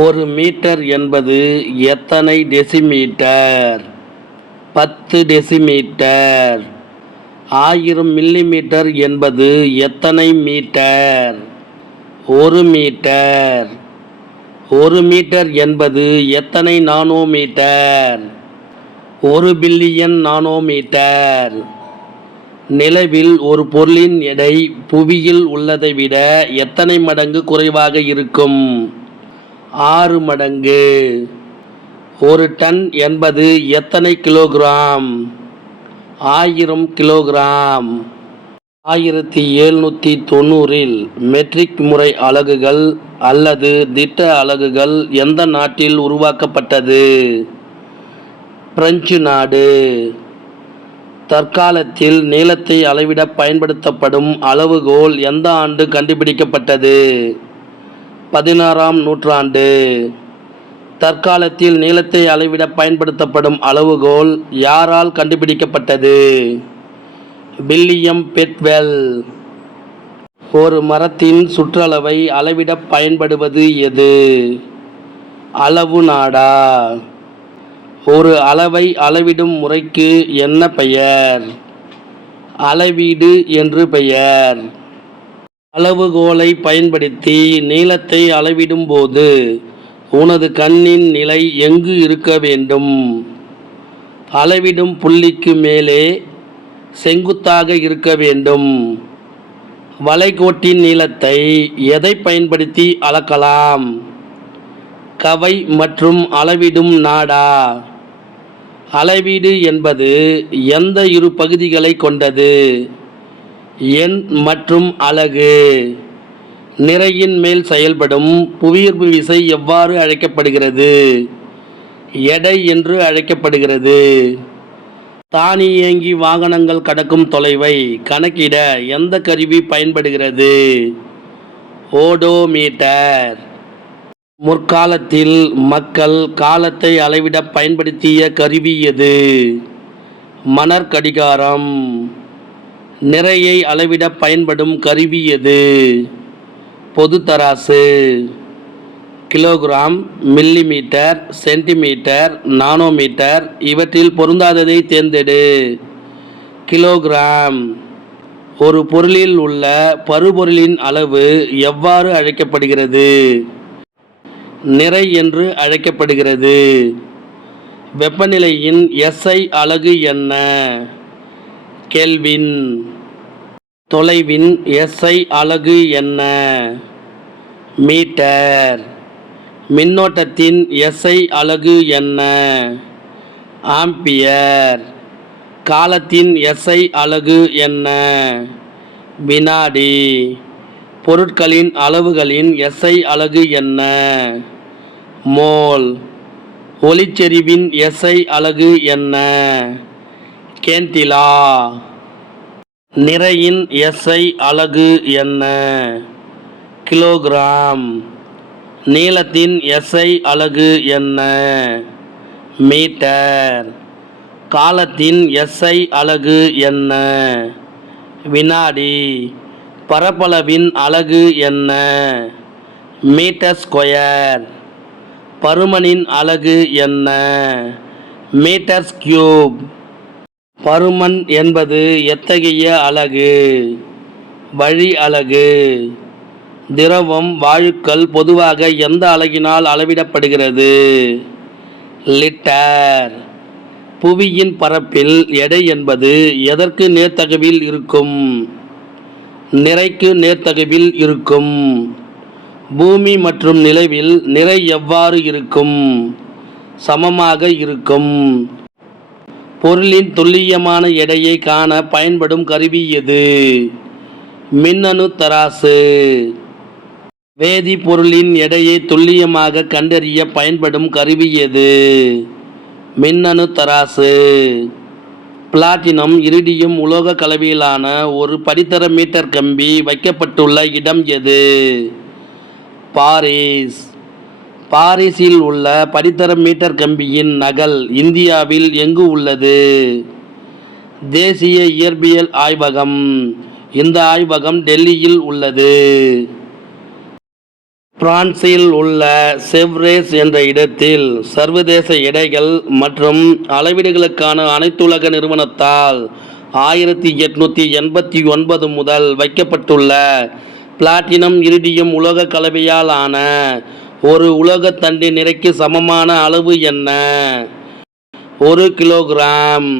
ஒரு மீட்டர் என்பது எத்தனை டெசிமீட்டர்? 10 டெசிமீட்டர். 1000 மில்லிமீட்டர் என்பது எத்தனை மீட்டர்? 1 மீட்டர். 1 மீட்டர் என்பது எத்தனை நானோமீட்டர்? 1 billion nanometre. நிலவில் ஒரு பொருளின் எடை புவியில் உள்ளதை விட எத்தனை மடங்கு குறைவாக இருக்கும்? 6 மடங்கு. 1 டன் என்பது எத்தனை கிலோகிராம்? 1000 கிலோகிராம். 1790இல் மெட்ரிக் முறை அலகுகள் அல்லது திட்ட அலகுகள் எந்த நாட்டில் உருவாக்கப்பட்டது? பிரெஞ்சு நாடு. தற்காலத்தில் நீளத்தை அளவிட பயன்படுத்தப்படும் அளவுகோல் எந்த ஆண்டு கண்டுபிடிக்கப்பட்டது? 16ஆம் நூற்றாண்டு. தற்காலத்தில் நீளத்தை அளவிட பயன்படுத்தப்படும் அளவுகோல் யாரால் கண்டுபிடிக்கப்பட்டது? William Bedwell. ஒரு மரத்தின் சுற்றளவை அளவிட பயன்படுவது எது? அளவு நாடா. ஒரு அளவை அளவிடும் முறைக்கு என்ன பெயர்? அளவீடு என்று பெயர். அளவுகோலை பயன்படுத்தி நீளத்தை அளவிடும்போது உனது கண்ணின் நிலை எங்கு இருக்க வேண்டும்? அளவிடும் புள்ளிக்கு மேலே செங்குத்தாக இருக்க வேண்டும். வளைகோட்டின் நீளத்தை எதை பயன்படுத்தி அளக்கலாம்? கவை மற்றும் அளவிடும் நாடா. அளவீடு என்பது எந்த இரு பகுதிகளை கொண்டது? எண் மற்றும் அலகு. நிறையின் மேல் செயல்படும் புவியீர்ப்பு விசை எவ்வாறு அழைக்கப்படுகிறது? எடை என்று அழைக்கப்படுகிறது. தானியங்கி வாகனங்கள் கடக்கும் தொலைவை கணக்கிட எந்த கருவி பயன்படுகிறது? ஓடோமீட்டர். முற்காலத்தில் மக்கள் காலத்தை அளவிட பயன்படுத்திய கருவி எது? மணற்கடிகாரம். நிறையை அளவிட பயன்படும் கருவி எது? பொதுத்தராசு. கிலோகிராம், மில்லிமீட்டர், சென்டிமீட்டர், நானோமீட்டர் இவற்றில் பொருந்தாததை தேர்ந்தெடு. கிலோகிராம். ஒரு பொருளில் உள்ள பருப்பொருளின் அளவு எவ்வாறு அழைக்கப்படுகிறது? நிறை என்று அழைக்கப்படுகிறது. வெப்பநிலையின் SI அலகு என்ன? கெல்வின். தொலைவின் SI அலகு என்ன? மீட்டர். மின்னோட்டத்தின் SI அலகு என்ன? ஆம்பியர். காலத்தின் SI அலகு என்ன? வினாடி. பொருட்களின் அளவுகளின் SI அலகு என்ன? மோல். ஒளிச்செறிவின் SI அலகு என்ன? கேண்டிலா. நிறையின் SI அலகு என்ன? கிலோகிராம். நீளத்தின் SI அலகு என்ன? மீட்டர். காலத்தின் SI அலகு என்ன? வினாடி. பரப்பளவின் அலகு என்ன? Metre square. பருமனின் அலகு என்ன? Metre cube. பருமன் என்பது எத்தகைய அலகு? வழி அலகு. திரவம், வாயுக்கள் பொதுவாக எந்த அலகினால் அளவிடப்படுகிறது? லிட்டர். புவியின் பரப்பில் எடை என்பது எதற்கு நேர்த்தகவில் இருக்கும்? நிறைக்கு நேர்த்தகவில் இருக்கும். பூமி மற்றும் நிலவில் நிறை எவ்வாறு இருக்கும்? சமமாக இருக்கும். பொருளின் துல்லியமான எடையை காண பயன்படும் கருவி எது? மின்னணு தராசு. வேதிப்பொருளின் எடையை துல்லியமாக கண்டறிய பயன்படும் கருவி எது? மின்னணு தராசு. பிளாட்டினம், இரிடியம் உலோக கலவையிலான ஒரு படித்தர மீட்டர் கம்பி வைக்கப்பட்டுள்ள இடம் எது? பாரிஸ். பாரிஸில் உள்ள படித்தர மீட்டர் கம்பியின் நகல் இந்தியாவில் எங்கு உள்ளது? தேசிய இயற்பியல் ஆய்வகம். இந்த ஆய்வகம் டெல்லியில் உள்ளது. பிரான்சில் உள்ள செவ்ரேஸ் என்ற இடத்தில் சர்வதேச எடைகள் மற்றும் அளவீடுகளுக்கான அனைத்துலக நிறுவனத்தால் 1889 முதல் வைக்கப்பட்டுள்ள பிளாட்டினம் இரிடியம் உலோக கலவையால் ஆன ஒரு உலோகத் தண்டின் நிறைக்கு சமமான அளவு என்ன? 1 கிலோகிராம்.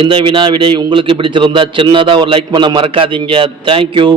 இந்த வினா விடை உங்களுக்கு பிடிச்சிருந்தா சின்னதாக ஒரு லைக் பண்ண மறக்காதீங்க. தேங்க்யூ.